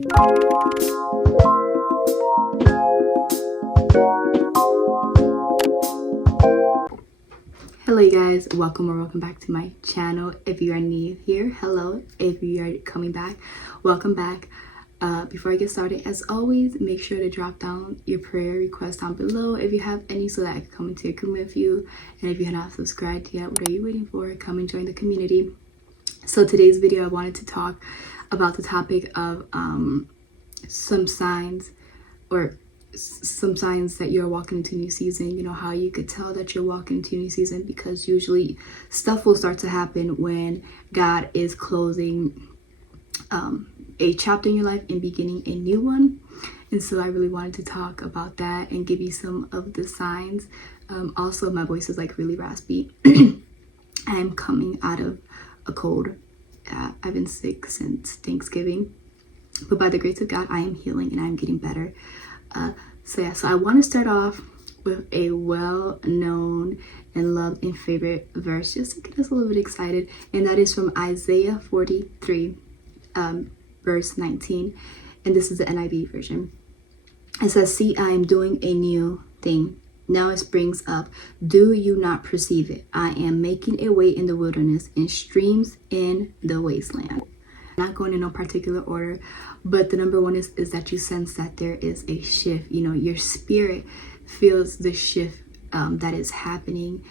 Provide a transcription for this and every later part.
Hello you guys, welcome back to my channel. If you are new here, hello. If you are coming back, welcome back. Before I get started, as always, make sure to drop down your prayer requests down below if you have any, so that I can come into agreement with you. And if you're not subscribed yet, what are you waiting for? Come and join the community. So today's video, I wanted to talk about the topic of some signs that you're walking into a new season. You know, how you could tell that you're walking into a new season, because usually stuff will start to happen when God is closing a chapter in your life and beginning a new one. And so I really wanted to talk about that and give you some of the signs. Also, my voice is like really raspy. I'm coming out of a cold. I've been sick since Thanksgiving, but by the grace of God, I am healing and I'm getting better. So I want to start off with a well-known and loved and favorite verse, just to get us a little bit excited, and that is from Isaiah 43, verse 19, and this is the NIV version. It says, "See, I am doing a new thing. Now it springs up. Do you not perceive it? I am making a way in the wilderness and streams in the wasteland." Not going in no particular order, but the number one is that you sense that there is a shift. You know, your spirit feels the shift that is happening,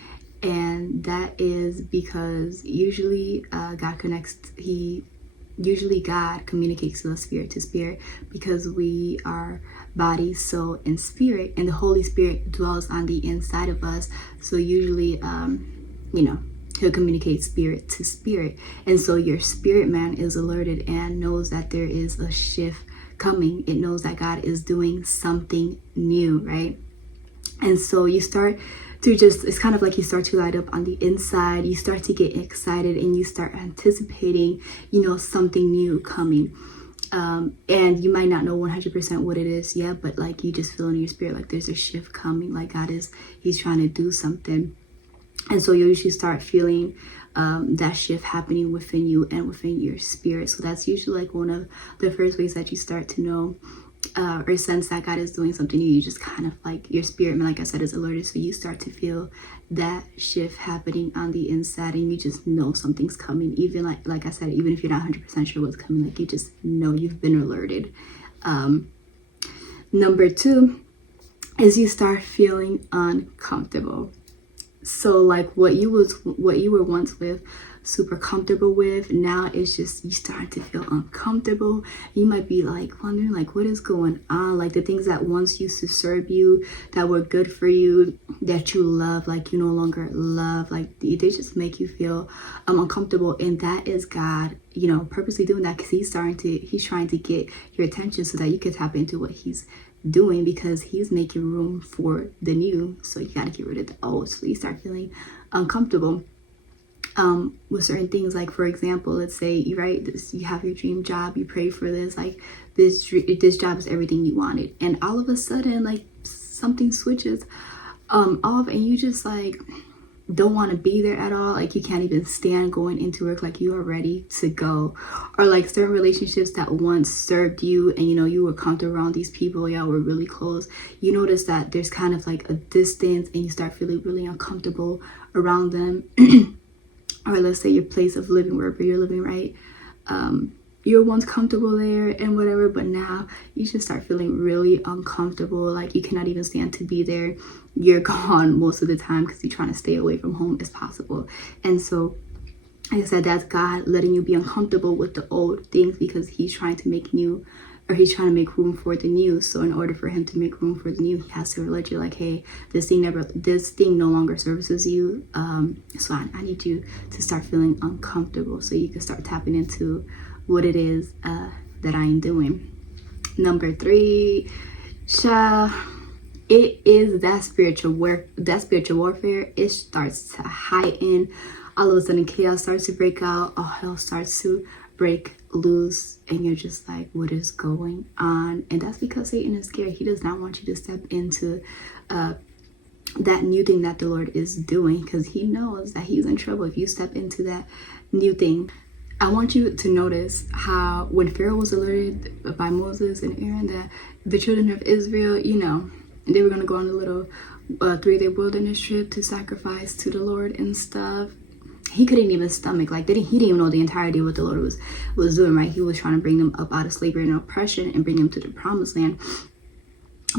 and that is because usually God communicates to us spirit to spirit, because we are body, soul, and spirit, and the Holy Spirit dwells on the inside of us. So usually He'll communicate spirit to spirit. And so your spirit man is alerted and knows that there is a shift coming. It knows that God is doing something new, right? And so you start to it's kind of like you start to light up on the inside. You start to get excited and you start anticipating, something new coming. And you might not know 100% what it is yet, but like you just feel in your spirit, like there's a shift coming, like He's trying to do something. And so you usually start feeling that shift happening within you and within your spirit. So that's usually like one of the first ways that you start to know or sense that God is doing something new. You just kind of like your spirit, like I said, is alerted. So you start to feel that shift happening on the inside, and you just know something's coming. Even like I said, even if you're not 100% sure what's coming, like you just know you've been alerted. Number two is you start feeling uncomfortable. So like what you were once with super comfortable with, now it's just you start to feel uncomfortable. You might be like wondering like what is going on, like the things that once used to serve you, that were good for you, that you love, like you no longer love, like they just make you feel uncomfortable. And that is God purposely doing that, because he's trying to get your attention so that you can tap into what he's doing, because he's making room for the new. So you got to get rid of the old, so you start feeling uncomfortable with certain things. Like for example, let's say you have your dream job, you pray for this, like this job is everything you wanted, and all of a sudden like something switches off, and you just like don't want to be there at all. Like you can't even stand going into work, like you are ready to go. Or like certain relationships that once served you, and you were comfortable around these people, y'all were really close, you notice that there's kind of like a distance, and you start feeling really uncomfortable around them. Or let's say your place of living, wherever you're living, right? You were once comfortable there and whatever, but now you just start feeling really uncomfortable. Like you cannot even stand to be there. You're gone most of the time because you're trying to stay away from home as possible. And so, like I said, that's God letting you be uncomfortable with the old things, because he's trying to make new, or he's trying to make room for the new. So in order for him to make room for the new, he has to alert you like, hey, this thing no longer services you. So I need you to start feeling uncomfortable, so you can start tapping into what it is that I am doing. Number three, it is that spiritual warfare. It starts to heighten. All of a sudden chaos starts to break out. All hell starts to break loose, and you're just like, what is going on? And that's because Satan is scared. He does not want you to step into that new thing that the Lord is doing, because he knows that he's in trouble if you step into that new thing. I want you to notice how when Pharaoh was alerted by Moses and Aaron that the children of Israel, they were going to go on a little 3-day wilderness trip to sacrifice to the Lord and stuff. He couldn't even stomach, like, he didn't even know the entirety of what the Lord was doing, right? He was trying to bring them up out of slavery and oppression and bring them to the promised land.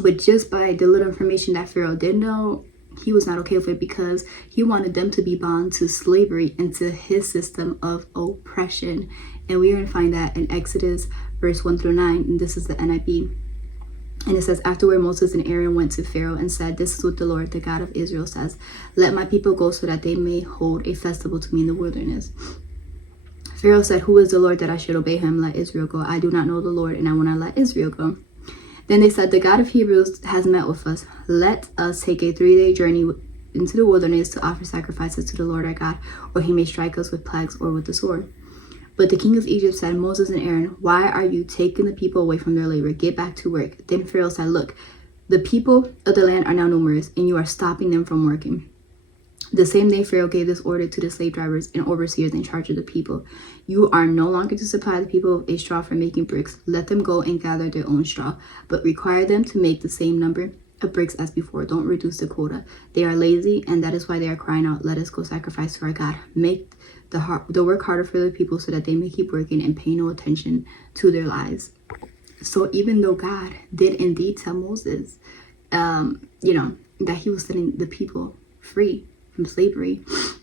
But just by the little information that Pharaoh did know, he was not okay with it, because he wanted them to be bound to slavery and to his system of oppression. And we're going to find that in Exodus verse 1-9, and this is the NIV. And it says, afterward Moses and Aaron went to Pharaoh and said, this is what the Lord, the God of Israel, says. Let my people go so that they may hold a festival to me in the wilderness. Pharaoh said, who is the Lord that I should obey him? Let Israel go. I do not know the Lord, and I will not let Israel go. Then they said, the God of Hebrews has met with us. Let us take a 3-day journey into the wilderness to offer sacrifices to the Lord our God, or he may strike us with plagues or with the sword. But the king of Egypt said, Moses and Aaron, why are you taking the people away from their labor? Get back to work. Then Pharaoh said, look, the people of the land are now numerous, and you are stopping them from working. The same day Pharaoh gave this order to the slave drivers and overseers in charge of the people. You are no longer to supply the people with a straw for making bricks. Let them go and gather their own straw, but require them to make the same number of bricks as before. Don't reduce the quota. They are lazy, and that is why they are crying out, let us go sacrifice to our God. Make the work harder for the people so that they may keep working and pay no attention to their lives. So even though God did indeed tell Moses, that he was setting the people free from slavery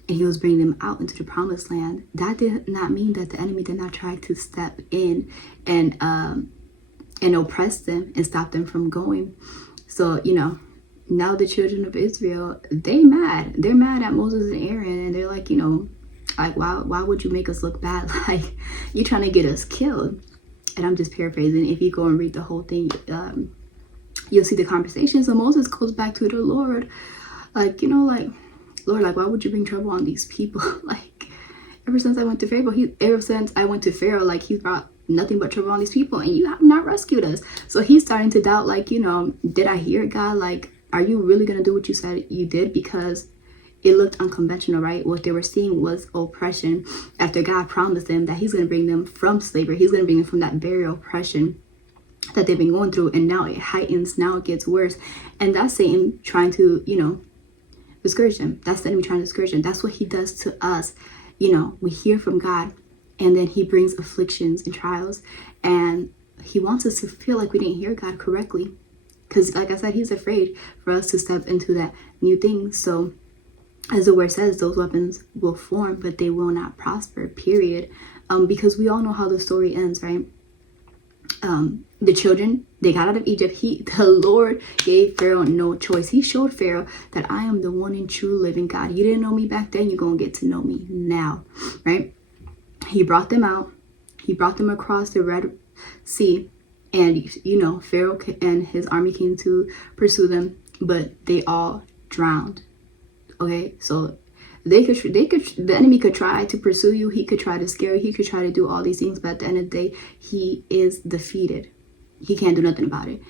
and he was bringing them out into the promised land, that did not mean that the enemy did not try to step in and oppress them and stop them from going. So, now the children of Israel, they're mad at Moses and Aaron, and they're like, like, why would you make us look bad? Like, you're trying to get us killed. And I'm just paraphrasing. If you go and read the whole thing, you'll see the conversation. So Moses goes back to the Lord, like, Lord, like, why would you bring trouble on these people? Like, ever since I went to Pharaoh, like, he brought nothing but trouble on these people, and you have not rescued us. So he's starting to doubt, like, did I hear it, God? Like, are you really going to do what you said you did? Because it looked unconventional, right? What they were seeing was oppression after God promised them that he's going to bring them from slavery. He's going to bring them from that very oppression that they've been going through. And now it heightens, now it gets worse. And that's Satan trying to, discourage them. That's the enemy trying to discourage them. That's what he does to us. We hear from God, and then he brings afflictions and trials. And he wants us to feel like we didn't hear God correctly. Because like I said, he's afraid for us to step into that new thing. So as the word says, those weapons will form, but they will not prosper, period. Because we all know how the story ends, right? The children, they got out of Egypt. The Lord gave Pharaoh no choice. He showed Pharaoh that I am the one and true living God. You didn't know me back then. You're going to get to know me now, right? He brought them out. He brought them across the Red Sea. And, Pharaoh and his army came to pursue them, but they all drowned. Okay, so the enemy could try to pursue you. He could try to scare you. He could try to do all these things, but at the end of the day, he is defeated. He can't do nothing about it.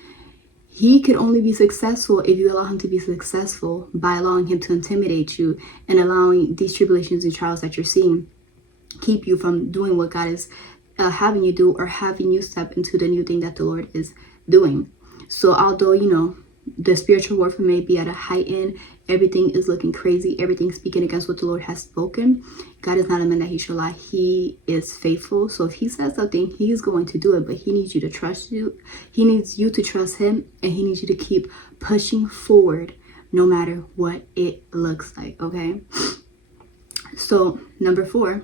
He could only be successful if you allow him to be successful by allowing him to intimidate you and allowing these tribulations and trials that you're seeing keep you from doing what God is having you do, or having you step into the new thing that the Lord is doing. So although, the spiritual warfare may be at a high end, everything is looking crazy, everything's speaking against what the Lord has spoken, God is not a man that he shall lie. He is faithful. So if he says something, he's going to do it, but he needs you to trust you. He needs you to trust him, and he needs you to keep pushing forward no matter what it looks like, okay? So number 4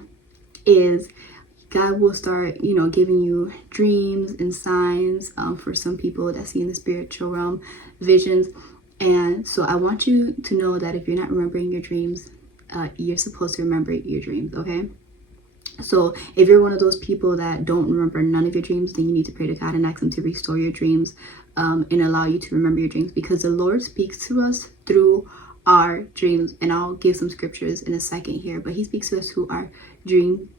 is God will start, giving you dreams and signs. For some people that see in the spiritual realm, visions. And so I want you to know that if you're not remembering your dreams, you're supposed to remember your dreams, okay? So if you're one of those people that don't remember none of your dreams, then you need to pray to God and ask him to restore your dreams and allow you to remember your dreams, because the Lord speaks to us through our dreams. And I'll give some scriptures in a second here, but he speaks to us through our dream.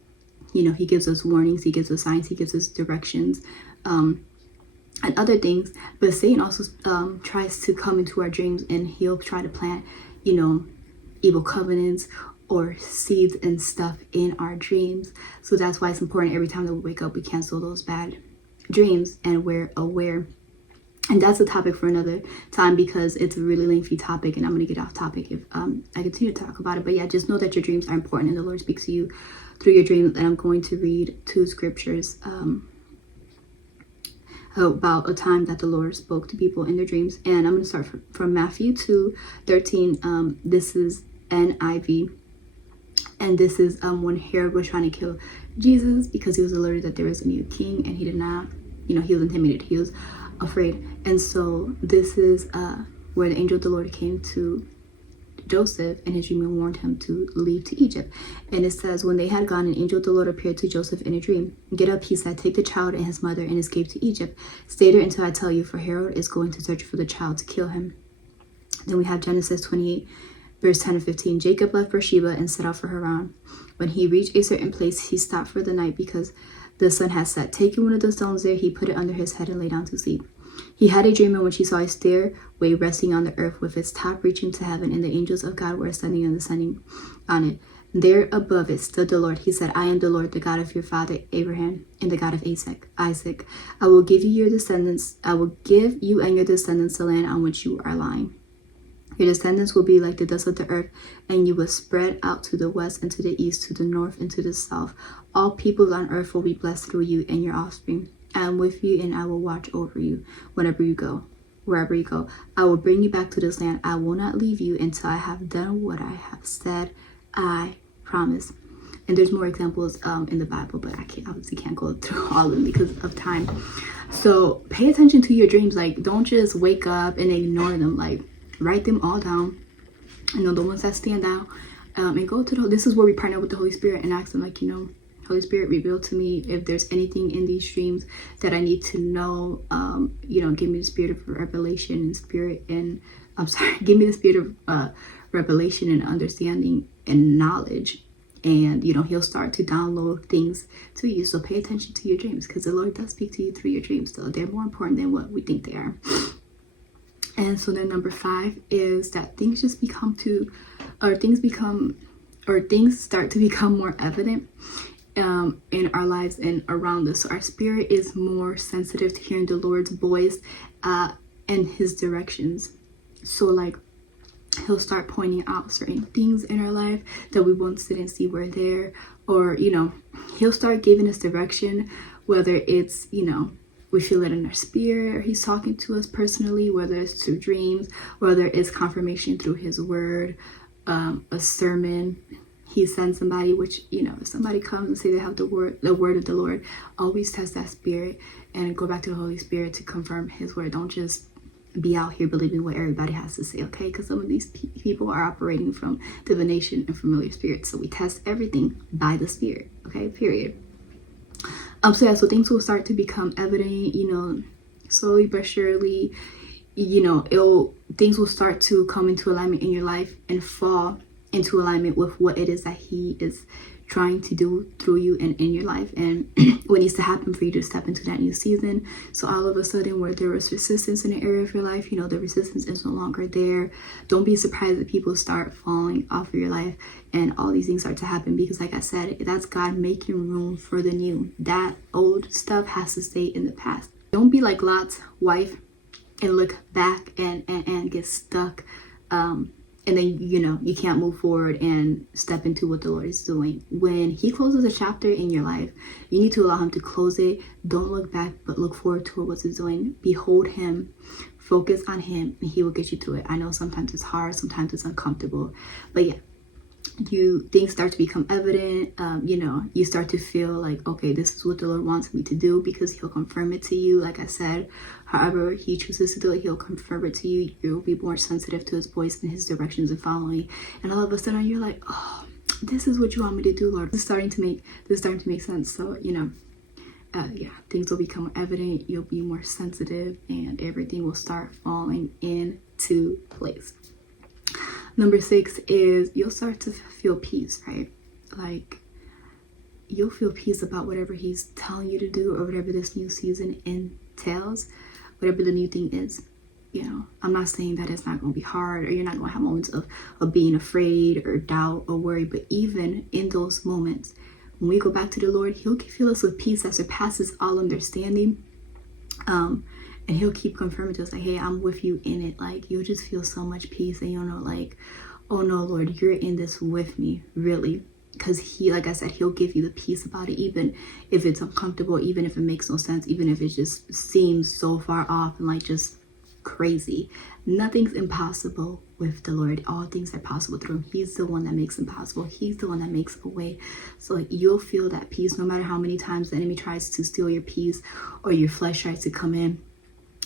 He gives us warnings, he gives us signs, he gives us directions, and other things. But Satan also tries to come into our dreams, and he'll try to plant, evil covenants or seeds and stuff in our dreams. So that's why it's important every time that we wake up, we cancel those bad dreams and we're aware. And that's a topic for another time because it's a really lengthy topic, and I'm going to get off topic if I continue to talk about it. But yeah, just know that your dreams are important and the Lord speaks to you through your dreams. And I'm going to read 2 scriptures about a time that the Lord spoke to people in their dreams. And I'm going to start from Matthew 2:13. This is NIV. And this is when Herod was trying to kill Jesus because he was alerted that there was a new king, and he did not, he was intimidated. He was afraid. And so this is where the angel of the Lord came to Joseph in his dream and warned him to leave to Egypt. And it says, when they had gone, an angel of the Lord appeared to Joseph in a dream. Get up, he said, take the child and his mother and escape to Egypt. Stay there until I tell you, for Herod is going to search for the child to kill him. Then we have Genesis 28, verse 10 and 15. Jacob left Beersheba and set out for Haran. When he reached a certain place, he stopped for the night because the sun had set. Taking one of the stones there, he put it under his head and lay down to sleep. He had a dream in which he saw a stairway resting on the earth with its top reaching to heaven, and the angels of God were ascending and descending on it. There above it stood the Lord. He said, I am the Lord, the God of your father Abraham and the God of Isaac. I will give you and your descendants the land on which you are lying. Your descendants will be like the dust of the earth, and you will spread out to the west and to the east, to the north and to the south. All peoples on earth will be blessed through you and your offspring. I am with you, and I will watch over you wherever you go. I will bring you back to this land. I will not leave you until I have done what I have said. I promise. And there's more examples in the Bible, but I obviously can't go through all of them because of time. So pay attention to your dreams. Like, don't just wake up and ignore them. Like, write them all down. The ones that stand out. And go to this is where we partner with the Holy Spirit and ask them, like, Holy Spirit, reveal to me if there's anything in these dreams that I need to know. Give me the spirit of revelation give me the spirit of revelation and understanding and knowledge. And, he'll start to download things to you. So pay attention to your dreams, because the Lord does speak to you through your dreams. So they're more important than what we think they are. And so then number 5 is that things start to become more evident in our lives and around us. So our spirit is more sensitive to hearing the Lord's voice and his directions. So like, he'll start pointing out certain things in our life that we once didn't see were there, or he'll start giving us direction, whether it's we feel it in our spirit, or he's talking to us personally, whether it's through dreams, whether it's confirmation through his word, a sermon. He sends somebody, which, if somebody comes and say they have the word of the Lord, always test that spirit and go back to the Holy Spirit to confirm his word. Don't just be out here believing what everybody has to say, okay? Because some of these people are operating from divination and familiar spirits. So we test everything by the spirit, okay? Period. So things will start to become evident, slowly but surely. Things will start to come into alignment in your life and fall into alignment with what it is that he is trying to do through you and in your life, and what needs to happen for you to step into that new season. So all of a sudden, where there was resistance in an area of your life, the resistance is no longer there. Don't be surprised that people start falling off of your life and all these things start to happen, because like I said, that's God making room for the new. That old stuff has to stay in the past. Don't be like Lot's wife and look back and get stuck, and then, you can't move forward and step into what the Lord is doing. When he closes a chapter in your life, you need to allow him to close it. Don't look back, but look forward to what he's doing. Behold him, focus on him, and he will get you to it. I know sometimes it's hard, sometimes it's uncomfortable, but yeah, things start to become evident. You start to feel like, okay, this is what the Lord wants me to do, because he'll confirm it to you. Like I said, however he chooses to do it, he'll confirm it to you. You'll be more sensitive to his voice and his directions and following. And all of a sudden you're like, oh, this is what you want me to do, Lord. This is starting to make sense. So, things will become evident. You'll be more sensitive, and everything will start falling into place. Number 6 is you'll start to feel peace, right? Like, you'll feel peace about whatever he's telling you to do, or whatever this new season entails, whatever the new thing is. You know, I'm not saying that it's not going to be hard or you're not going to have moments of being afraid or doubt or worry. But even in those moments, when we go back to the Lord, he'll fill us with peace that surpasses all understanding. And he'll keep confirming to us like, hey, I'm with you in it. Like, you'll just feel so much peace, and you'll know like, oh no, Lord, you're in this with me, really. Because he, like I said, he'll give you the peace about it, even if it's uncomfortable, even if it makes no sense, even if it just seems so far off and like just crazy. Nothing's impossible with the Lord. All things are possible through him. He's the one that makes them possible. He's the one that makes a way. So like, you'll feel that peace no matter how many times the enemy tries to steal your peace or your flesh tries to come in.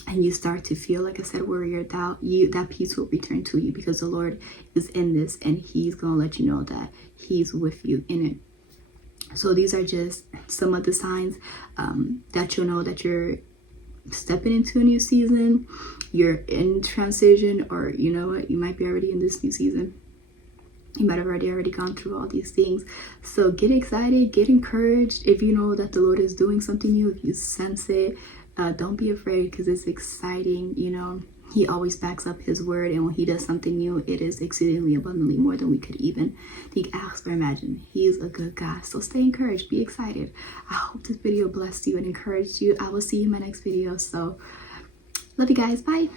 And you start to feel, like I said, worry or doubt, that peace will return to you, because the Lord is in this and he's going to let you know that he's with you in it. So these are just some of the signs that you'll know that you're stepping into a new season, you're in transition, or you know what, you might be already in this new season. You might have already gone through all these things. So get excited, get encouraged. If you know that the Lord is doing something new, if you sense it, don't be afraid, because it's exciting. You know, he always backs up his word, and when he does something new, it is exceedingly abundantly more than we could even think, ask, or imagine. He is a good God. So stay encouraged, be excited. I hope this video blessed you and encouraged you. I will see you in my next video. So love you guys, bye.